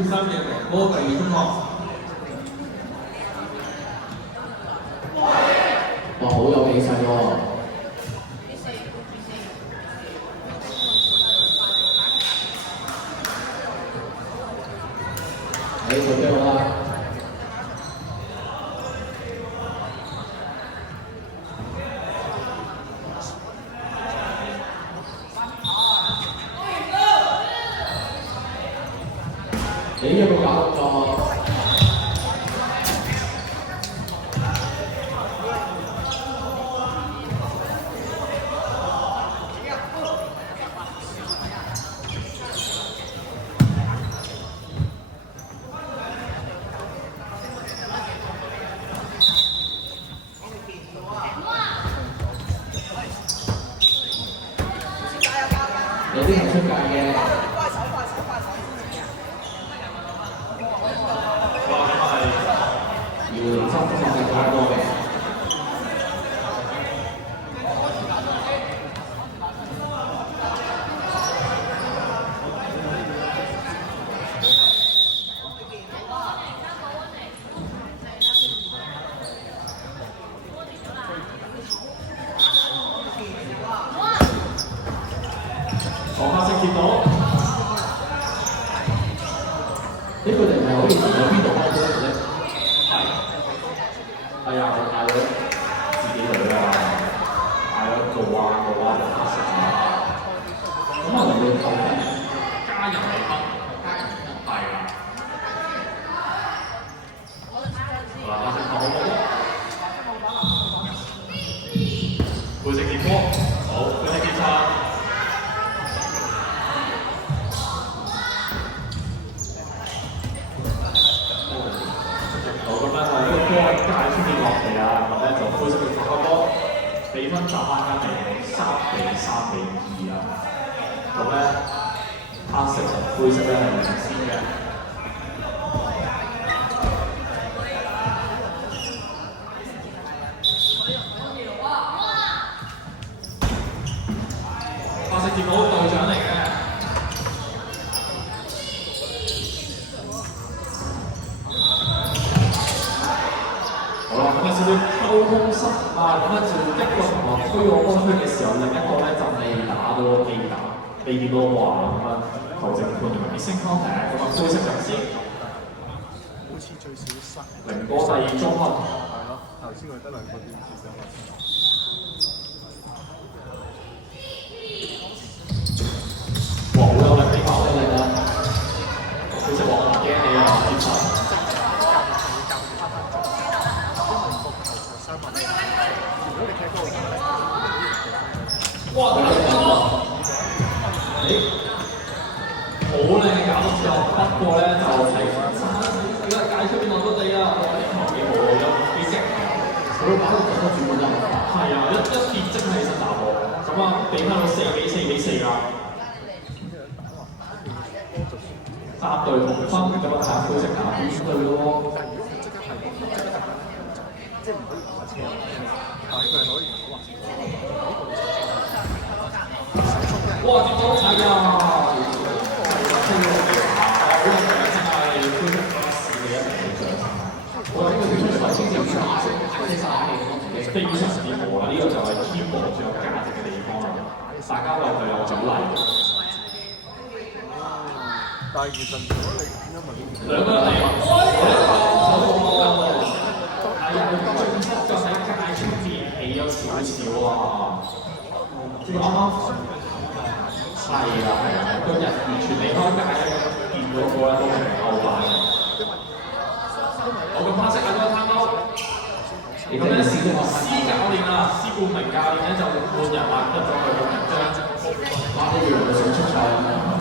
中心嘅名哥第二中學。哇，好有氣勢喎！你準備好啦？你有冇搞動作？有啲係出界嘅。要連續15隻打波嘅。黃黑色接到，呢個人係可以從邊度開始咧？係啊，我帶咗自己女啊，帶咗個娃就黑色啊，咁可能會扣分。加人係黑，係啊。嗱，黑色頭好，背食結波，好，背食結叉。咁咧就呢個波喺界出面落地啊，咁咧就灰色嘅個波，比分就翻緊嚟3-2啊。咁咧黑色同灰色咧係領先嘅。白色接到隊長嚟嘅。少少溝通失啊，咁咧就一個同學推我波出嘅時候，另一個咧就未打到未掂到話咁樣球證判同埋 missing contact 咁啊灰色入先。好似最少失。寧波第二中學。係咯，頭先佢得兩個點子啫嘛。哇！好有力，比較好力啊！灰色話唔驚你啊，接受。哇！好靚嘅搞作，不過咧就係而家界出邊落咗地啊！哇！呢球幾好啊，幾勁啊！佢打到咁多轉換啊！係啊，一跌即係起身打波，咁啊比翻到4-4啦。3隊同分咁啊，睇灰色打邊隊咯。即係唔可以滑車，但係佢係可以滑。哇！接到係啊！好有良心啊！你灰色巴士嘅一定要上場。我呢個條出嚟先至有打色，打啲曬氣，非常之好啊！呢個就係 keyboard 最有價值嘅地方啦。大家為佢有獎勵。但係其實如果你點樣問兩個人嚟，係啊，進級就喺界出邊起咗少少啊！啱啱係啊，個人完全離開界咧，見到個咧都係歐霸嘅。我咁黑色有個攤勾，咁咧施教練啊，施冠明教練咧就換人話得咗佢咁緊張，打啲樣就想出賽啊！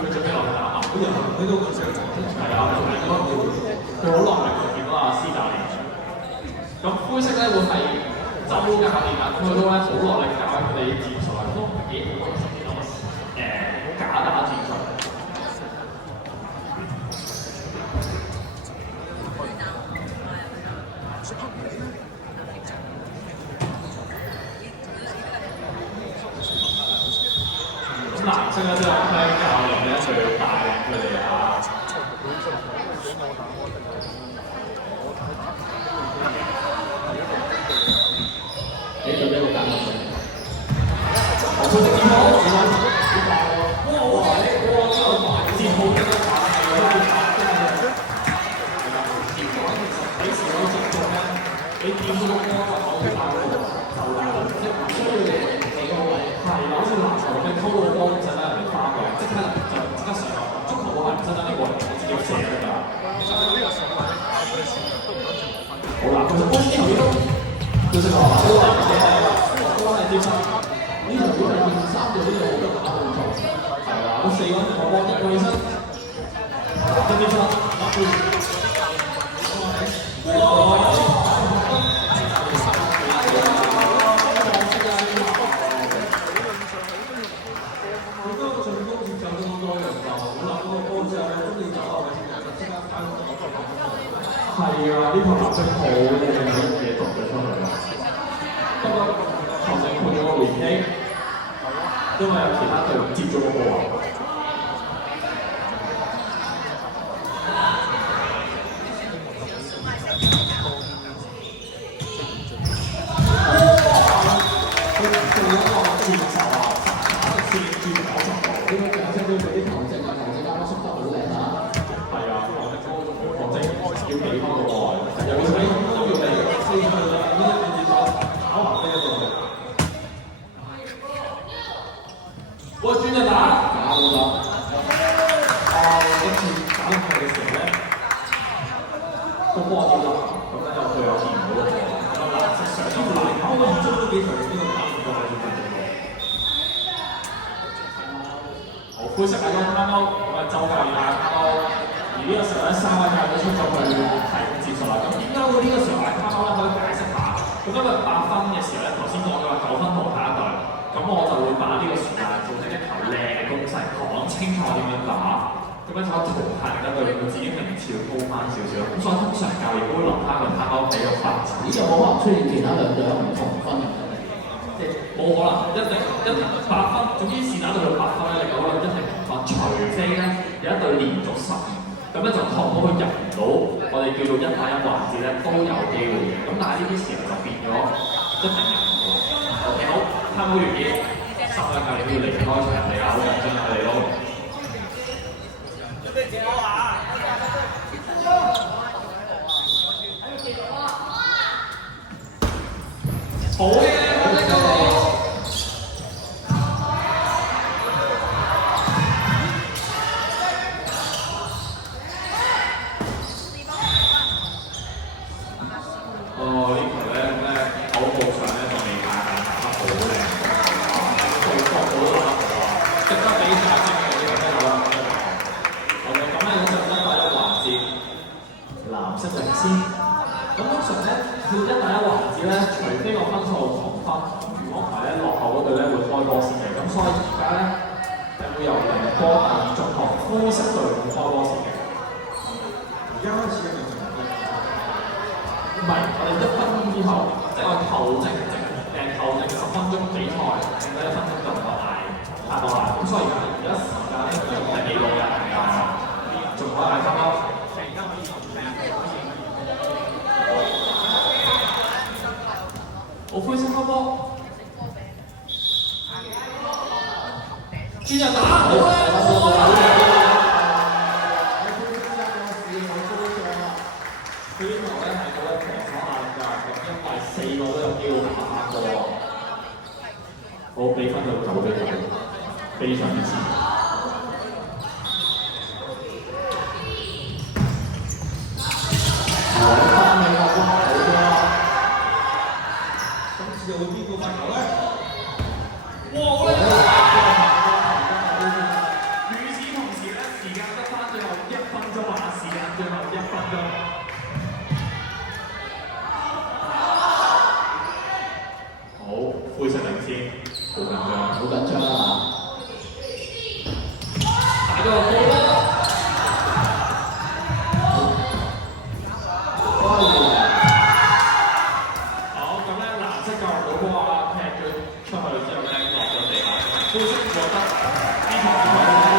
佢準備落去打啊！佢都係啊，佢好落力見到阿施教練。咁灰色咧會係周教練啊，佢都咧好落力教佢哋戰術啊，都幾好啊！假打戰術。咁藍色咧都有聽教練咧去帶領佢哋啊。掂到個波就口起打嗰度就難，即係唔需要你企個位。係啦，好似籃球咁樣偷到個波唔使等人哋翻過嚟，即刻上球。足球我係唔使等你過嚟，我自己射得㗎。其實呢個上位佢哋都唔諗住攞分。好啦，其實波之後都就是講都係嘅，都係接收。呢場如果係見3隊呢度好多打動作，係啦，咁4個人我幫一個起身，跟住出，係啊，呢套藍色好靚嘅嘢讀咗出嚟啦。不過球證判咗個回擊，因為有其他隊接咗個波啊。佢做咗個節奏啊，打得線轉90度，呢個兩隻都俾啲球證啊，球證啱啱縮得好靚啊。係啊，球證要俾翻個波，尤其是喺都要俾飛出去啦，呢一節咗打橫飛嗰度。我轉就打，打冇咗。今次打落去嘅時候咧，個波要落，咁咧就隊友見唔到個波，咁藍色上呢個籃球個二中都幾長，呢個打唔過就要進步。好，灰色係個啱啱咁啊，周教練嗌啱啱。而呢個時候咧，3位教練都出咗去提供戰術啦。咁點解會呢個時候嗌啱啱咧？可以解釋下。咁因為8分嘅時候咧，頭先講嘅話9分同下一隊，咁我就會把呢個時間做成一球靚嘅攻勢，講清楚點樣打，咁樣就可以淘汰另一隊，令到自己名次要高翻少少。咁所以通常教練都會留翻個攤勾俾個發展。呢有冇可能出現其他兩隊有唔同分嘅？即係冇可能，一定8分，總之是打到8分咧，另外嗰隊一定同分，除非咧有一隊連續12。咁咧就確保佢入唔到我哋叫做1打1環節咧都有機會嘅，咁但係呢啲時候就變咗一定入唔到。OK 好，參考完結，3位教練都要離開場地啦，好緊張佢哋咯。準備接波啊！好嘅，好嘅，好。咁通常咧，佢1打1環節咧，除非個分數同分，如果唔係咧，落後嗰隊咧會開波先嘅。咁所以而家咧會由2波第2中學膚色隊會開波先嘅。而家開始嘅名場唔係，我哋1分鐘之後，即係我哋球證10分鐘比賽，剩低1分鐘就唔得嗌下波啦。咁所以而家時間咧就係幾個人㗎，仲可以嗌3粒。我灰色開波，轉就打，好咧！佢呢球咧係覺得平手壓力㗎，咁因為4個都有機會打翻波。好，比分就9比9，非常之前。有邊個發球咧？哇！好靚！與此同時咧，時間得翻最後1分鐘啦，時間最後1分鐘。好，灰色領先，好緊張，好緊張啊！打咗個波啦！灰色獲得呢場比賽